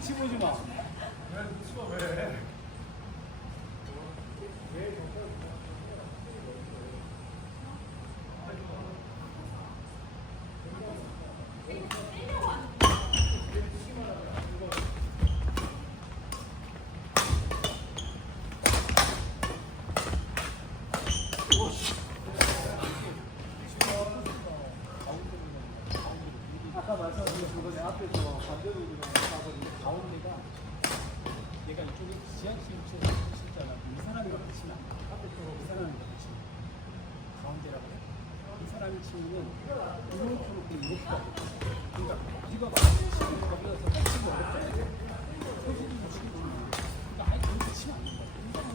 눈치 보지 마. 내 앞에서 반대로 가운데가 얘가 이쪽에 지하실 실잖아. 이 사람이 갖다 치면 안 돼. 앞에 쪽으로 이 사람이 치면 가운데라고 해. 이 사람이 이렇게 놓고 이렇게. 그러니까 네가 막 치고 거기서 딱 치고 어렵잖아. 소식이 못 치고 그러니까 아예 그렇게 치면 안 된다. 이 사람은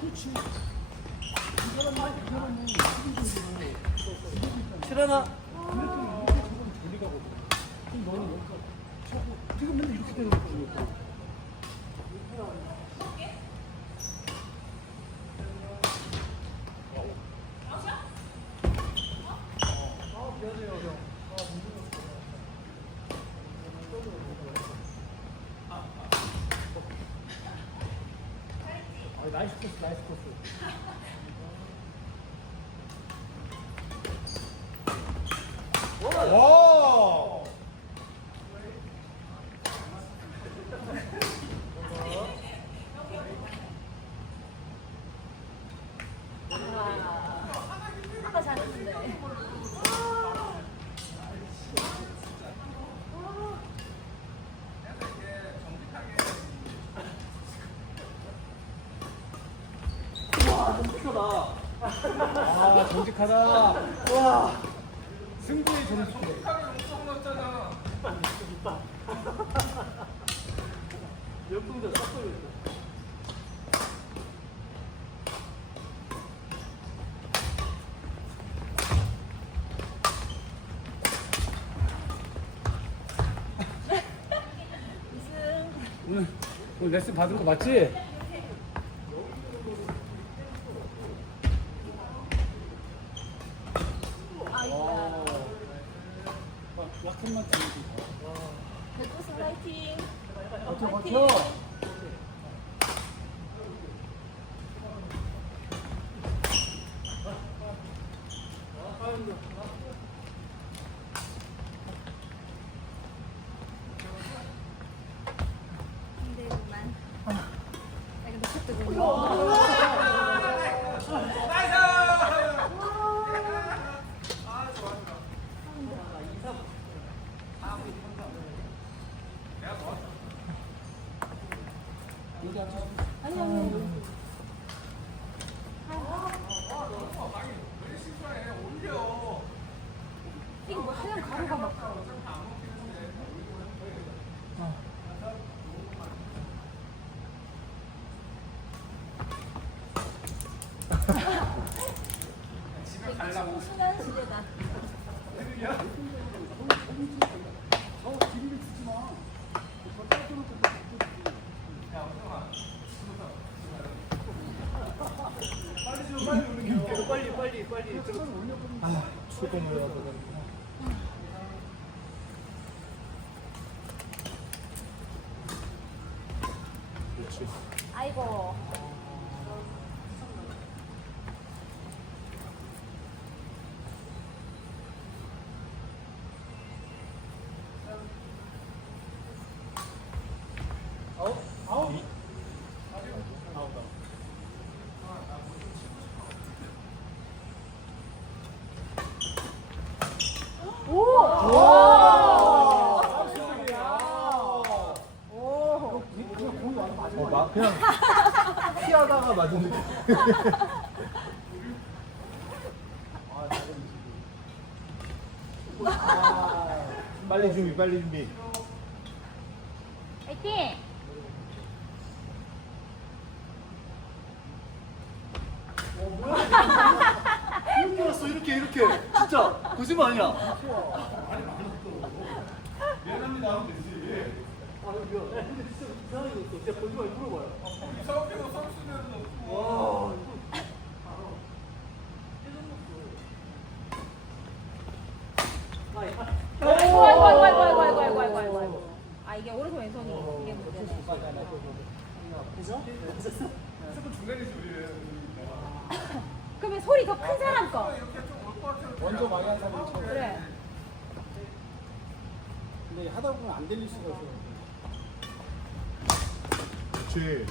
그렇지. 이 사람은 이 사람은 실하나 이렇게 이렇게 저건 돌리가거든. 그럼 너는 여기서 쳐고 지금 맨날 이렇게 되는 거지. 아, 나이스 코스, 나이스 코스. 와! 아, 정직하다. 와. 승부의 정직해. 몇분이다 싹걸렸다 무슨 오늘, 오늘 레슨 받은 거 맞지? 아 이거야. 라켓만 치면 백구스 화이팅. 버텨, 화이팅. 버텨. 힘들구만. 아 근데 첫 뜨거워. 뭐 하얀 가루가 막. 어. 집에 가려고. 순한 시대다. 빨리 빨리 빨리. 아, 출동을 해야 되는데. 어, 거막 그냥 피하다가 맞은 느낌. 아, 빨리 준비, 빨리 준비. 이렇게 왔어, 이렇게, 이렇게. 진짜 거짓말 아니야. 미안합니다 하면 되지. 아, 근데 진짜 이상하게 됐어. 진짜 거짓말 물어봐요. 이상하게도 선수들은 와. 아이고, 아이고, 아이고, 아이고, 아이고, 아이고, 아이고, 아이고, 아이고, 아이고. 아, 이게 오른손 왼손이 이게 문제네. 그죠? 무조건 중간이지, 우리는. 그러면 소리 더 큰 사람 거. 이렇게. 먼저 많이 한 사람이 처음. 그래. 근데 하다 보면 안 들릴 수가 있어요. 그렇지.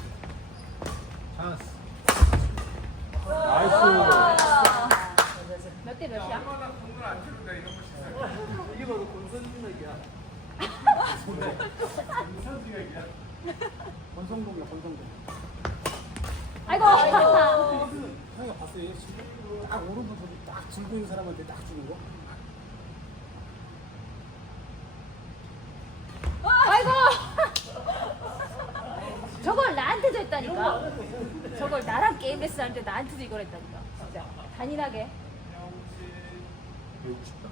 찬스. 나이스. 몇 대 몇이야? 이게 바로 권선징악이야. 권성동이야, 권성동. 아이고. 형이가 봤어요? 얘 지금 딱 오른부터 딱 들고 있는 사람한테 딱 주는 거? 아이고. 저걸 나한테 줬다니까. 저걸 나랑 게임 하는데 나한테도 이걸 했다니까. 진짜. 배우고 싶다.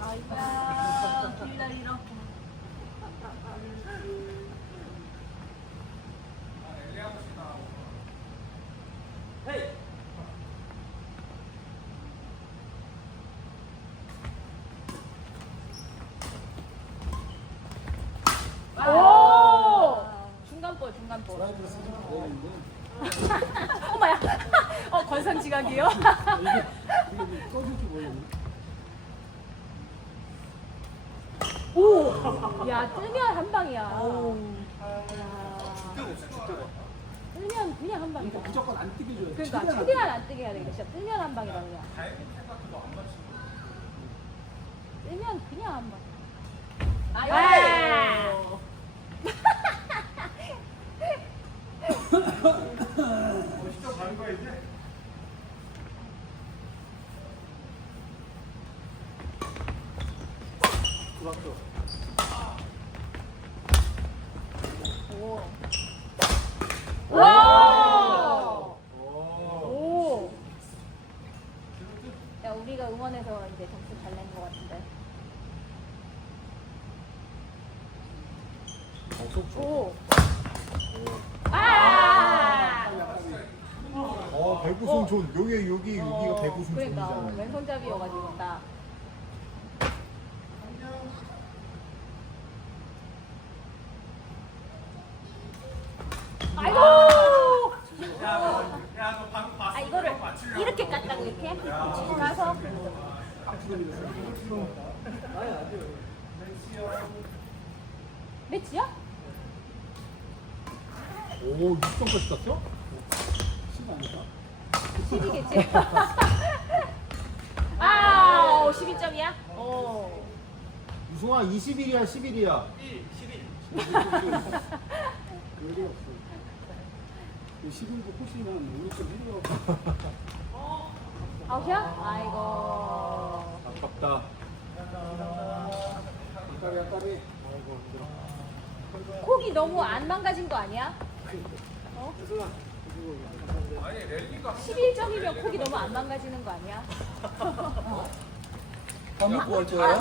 아이고야. 길날 잃어. 오! 중간볼, 중간볼. 드라이브를 쓰지 않았는데 어머야. 어, 권선지각이요? 이게 이게 꺼질 줄 몰랐네. 오! 야, 뜨면 한 방이야. 야. 뜨면 그냥 한 방이다. 그러니까 무조건 안 뜨게 줘야 돼. 그러니까 최대한 안 최대한 안 뜨게 해야 되겠다. 진짜 뜨면 한 방이다 그냥. 뜨면 그냥 한 방. 아! 가는 거야, 이제? 들어왔어. 오. 와! 오. 오. 응원해서 이제 점수 잘 낸 것 같은데. 어. 오. 아! 어, 배구손 존. 여기, 여기, 여기가 어, 배구손 그러니까 존이잖아. 왼손잡이여가지고 딱. 아이고! 아 이거를 이렇게 깠다고 이렇게? 가서 매치야? 오, 6점까지 땄어? 시간 아닐까? 10이겠지? 아, 12점이야? 오. 유승아, 21이야, 11이야? 그게 없어. 그 11도 코시면 오른쪽 1위가 아웃이야? 아이고. 아깝다. 아까비 아까비. 콕이 너무 안 망가진 거 아니야? 어? 그래서 그리고 11점이면 콕이 너무 안 망가지는 거 아니야? 밥 먹고 갈 거예요?